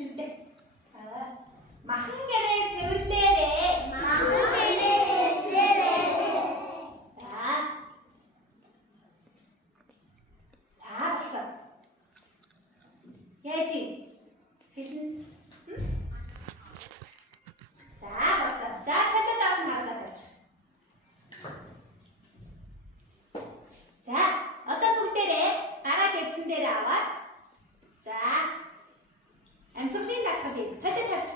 шүү дээ. Махан гэрээ цэвэрлээрээ. Махан гэрээ цэвэрлээрээ. болсон. Яаж юм? Хэлнэ. болсон. За талаа дааш харлаад авч. За, одоо бүгдээрээ гараа гэдсэн дээр аваад. За. Амьсгалын дасгалыг талаа тавьж.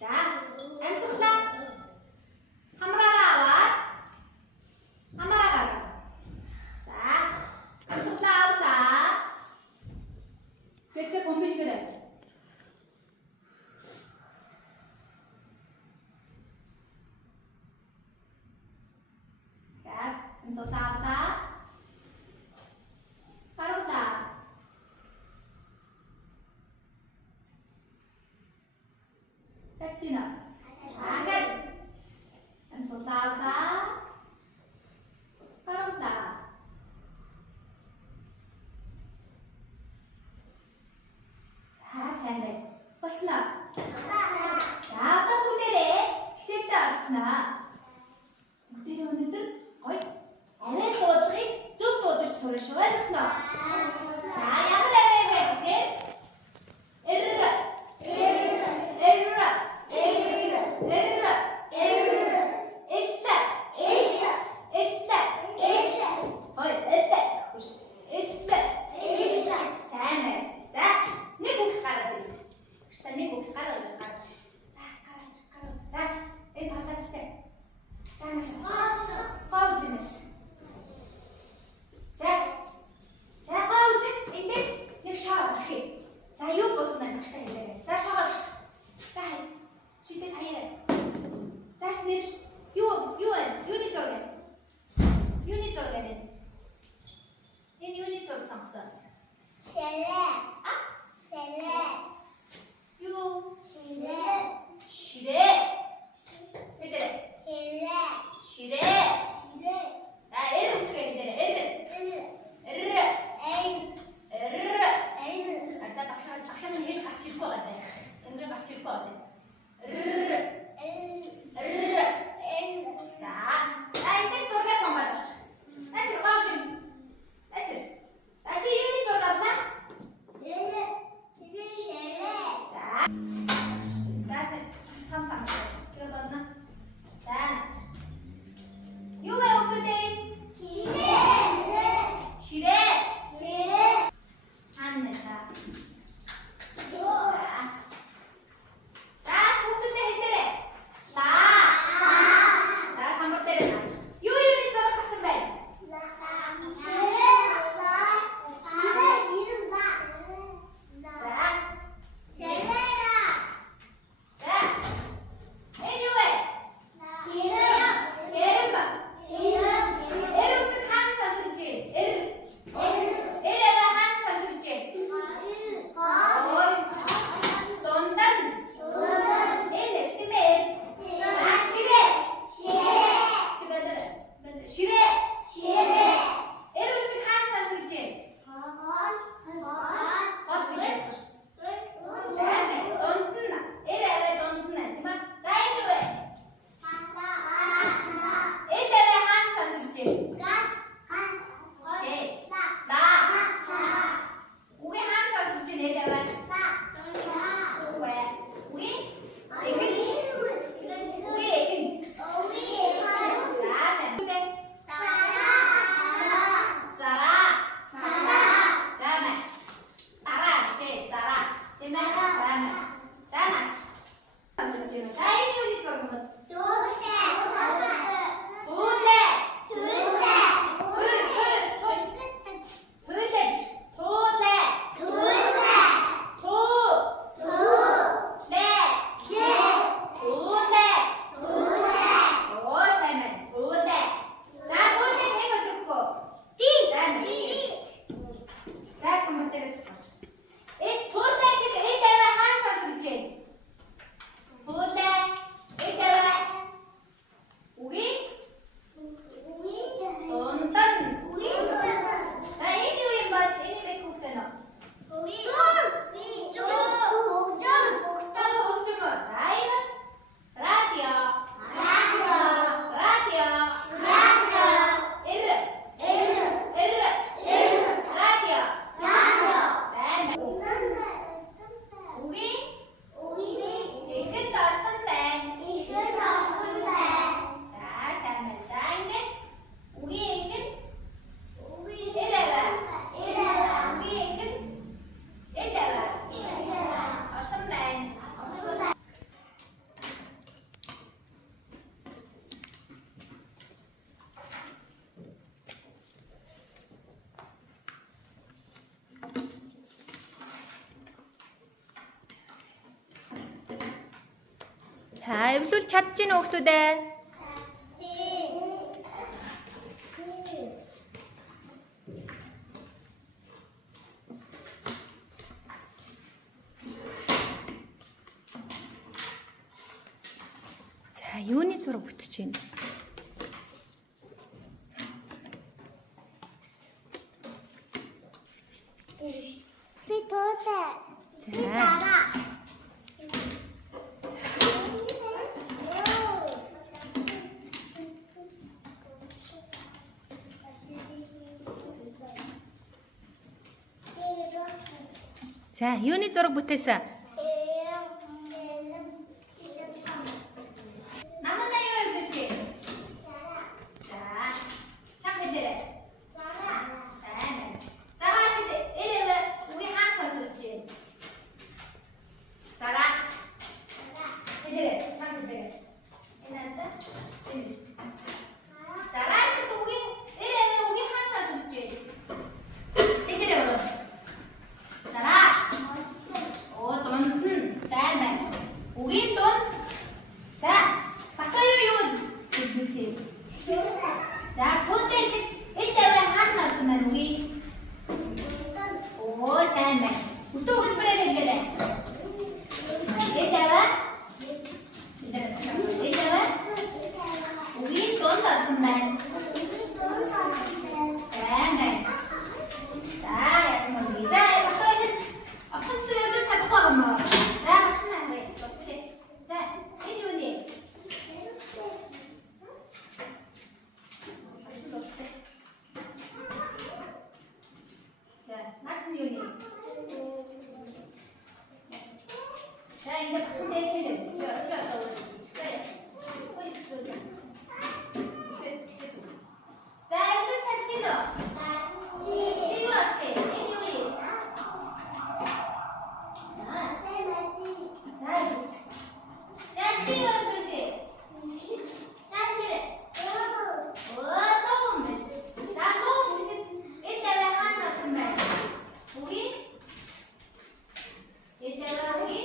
За, амьсгалаа хамраараа аваад хамраа гараа. За, амьсгалаа авлаа. Гэцээ бомбилгэрээ. За, амьсгалаа авлаа. Харуулаа. Сачина. Агад. Амьсгалаа авлаа. Харуулаа. сайн байна. Болсноо. За одоо бүгдээрээ хичээлдээ орсноо. Бүгдээрээ өнөөдөр гоё амийн дуудлагыг зөв дуудаж сурах шүү болсноо. За ямар амийн вэ гэхээр За, эвлүүл чадчихна хүүхдүүдээ. За, юуны зураг бүтэж байна? Би тоотой. За. За, юуны зураг бүтээсэн? Намайг юу эвлэсэ? За. Чам хэлээрэй. Сайн. Зараа гэдэг эрээвэ үгүй хаан сонсож байна. Зараа. Хэлээрэй. Чам хэлээрэй. Энэндээ. Финиш. Зараа гэдэг үгүй эрээвэ үгүй хаан сонсож байна. Хэлээрэй. Зараа. Оо дунд нь сайн байна. Үгийн дунд. За. Батаа юу хэлбэсэ? За, туулаа элэвэ хаан нарсан байна үгүй. Оо сайн байна. Өтөө хэлбэрээр хэлээрэй. Элэвэ. Элэвэ. Үгийн дунд нарсан байна. Сайн байна. За, яасан бэ? За, батаа апансыг чадахгүй юм аа. За, багшнаа харъя. Босгоо. За, энэ юу нэ? Багш босгоо. За, наач нь юу нэ? За, ингэ багш дээр хэлээ. Чаа. Ой, зүг. За, энэ чадчихно. Чи яасан? Энэ юу нэ? За, чи юу хэлбэсэ? Нандэр. Оо, том биш. За, том гэдэг элэвэ хаан нарсан байна. Үгүй? Элэвэ үгүй?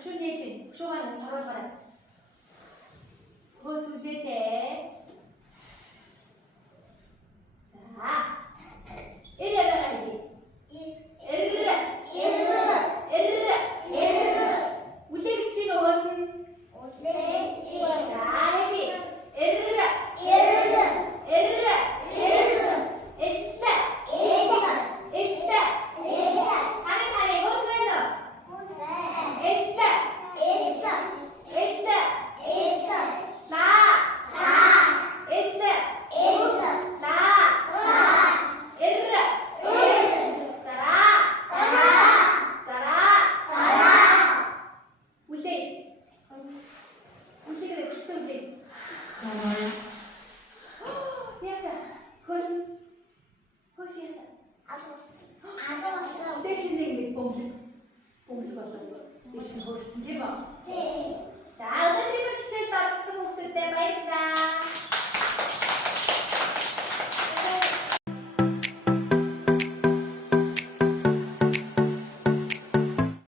Хөшөө нээлээ. Хөшөөгаа саруулгаарай. Хөөс үлдээтэй. За. Ирээ байгаа юм. Үлдээж чинь хөөс нь. Бомбог болоод дэшин хөрсөн тийм үү? За одоо тийм